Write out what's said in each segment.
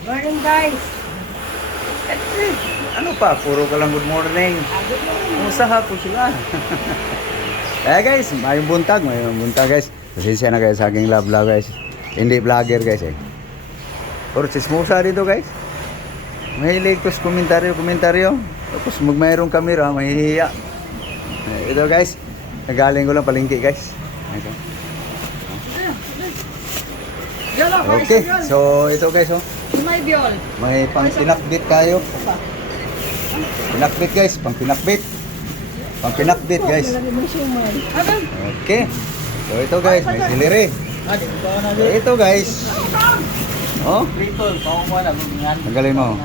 Morning guys. Ano pa? Puro ka lang good morning. Good morning. Kumusta hapon sila? Guys, mayong buntag guys. Pasensya na kayo sa aking love guys. Hindi vlogger guys eh. Puro chismosa dito guys. Mahilig ko sa komentaryo. Tapos mayroong kamera, mahihiya. Ito guys, nagaling ko lang palengke guys. Okay, so ito guys oh. May biol. May pang pinakbit tayo. Pinakbit guys, pang pinakbit. Pang pinakbit guys. Okay. So ito guys, may celery. So ito guys. Oh, tanggalin mo.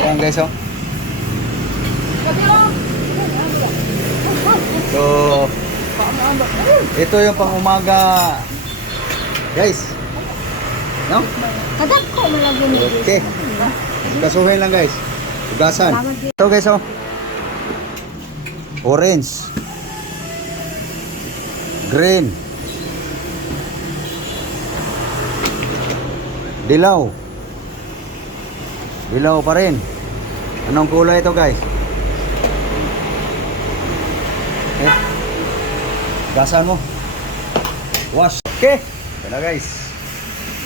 Ayan guys oh. So ito yung pang umaga. Guys. No? Kadak ko malabo ni. Okay. Kasuhin lang guys. Ugasan. Ito guys oh. Orange. Green. Dilaw. Dilaw pa rin. Anong kulay ito guys? Okay. Ugasan mo. Wash. Okay. Ito na guys.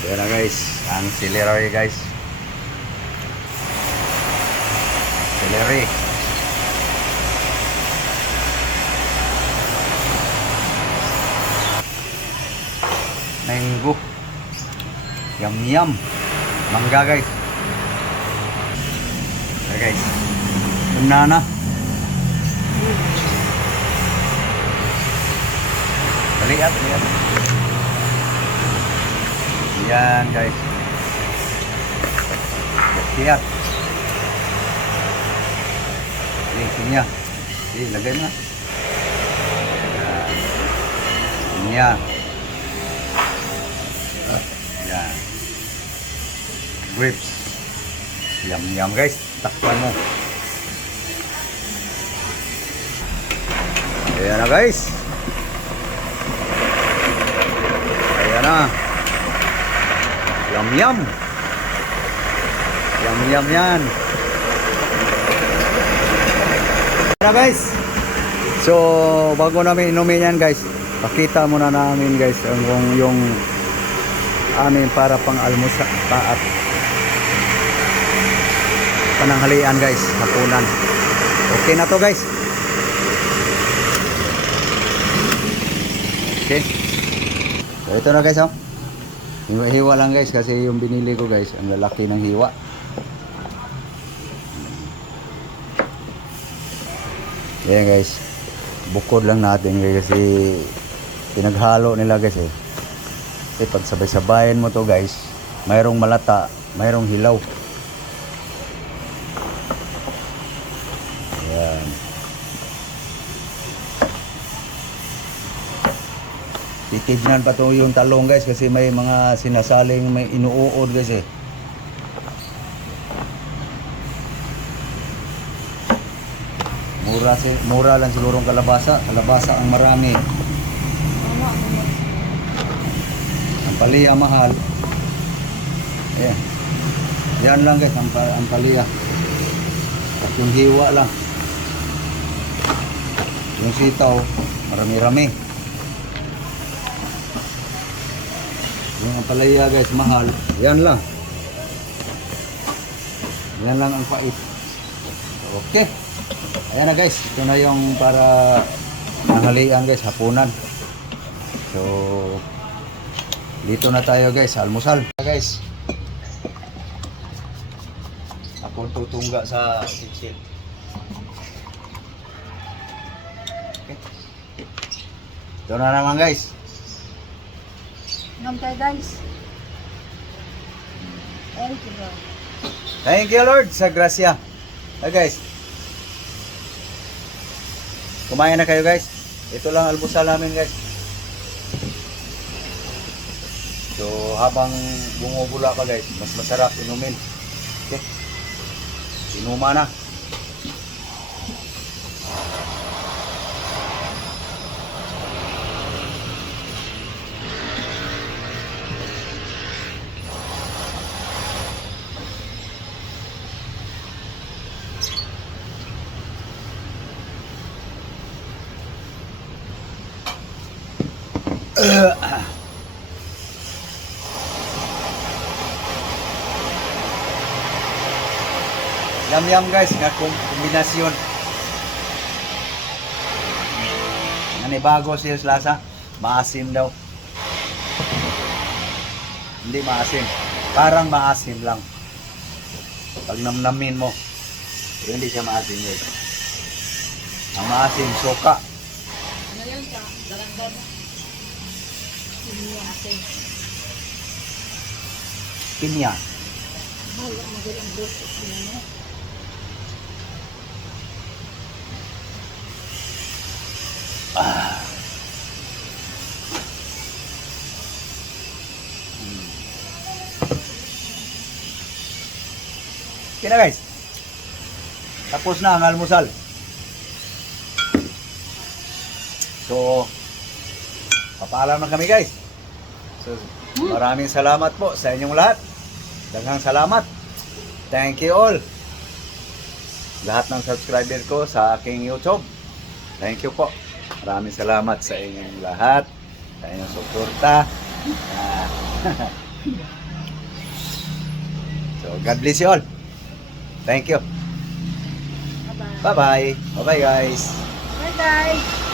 Ito na guys. Ang celery guys. Celery. Mango. Yum yum. Mangga guys. Okay guys. Banana. Lihat. Yan guys. Lihat. Sininya. Lagay mo na. Yan. Yan. Grapes. Yum guys. Takpan mo. Ayan na guys. Ayan na. Yum yan. Ayan guys. So bago namin inumin yan guys, pakita muna namin guys yung amin para pang almusa at pananghalian guys, hapunan. Okay na to guys. Okay. So ito na guys oh. Hiwa lang guys kasi yung binili ko guys, ang lalaki ng hiwa. Yan guys. Bukod lang natin kasi pinaghalo nila guys eh. Kasi pag sabay-sabayan mo to guys, mayroong malata, mayroong hilaw. Ayan. Titignan pa to yung talong guys kasi may mga sinasaling may inuuod guys eh. Mura lang siguro ang kalabasa ang marami. Ang palaya mahal. Ayan. Yan lang guys ang palaya. At yung hiwa lang. Yung sitaw, marami-rami. Yung ang palaya guys, mahal. Yan lang. Yan lang ang pait. Okay. Ayan na guys. Ito na yung para nanghalian guys, hapunan. So, dito na tayo guys, almusal. Guys. Ako tutungga sa kitchen. Okay. Ito na naman guys. Nom tayo guys. Thank you Lord. Thank you Lord sa grasya. Guys. Kumain na kayo guys. Ito lang almusal namin guys. So habang bumubula pa guys, mas masarap inumin. Okay. Inuma na. Yum guys, nga kombinasyon. Bago siya sa lasa, maasim daw. Hindi maasim, parang maasim lang. Pag namnamin mo, hindi siya maasim guys. Ang maasim, suka. Ano yun sa dalandan? Pinyate. Pinya. Mahal magaling buto. Okay na guys. Tapos na ang almusal. So, papaalam na kami guys. So, maraming salamat po sa inyong lahat. Daghang salamat. Thank you all. Lahat ng subscriber ko sa aking YouTube. Thank you po. Maraming salamat sa inyong lahat. Sa inyong suporta. So, God bless you all. Thank you. Bye-bye. Bye-bye. Bye-bye guys. Bye guys.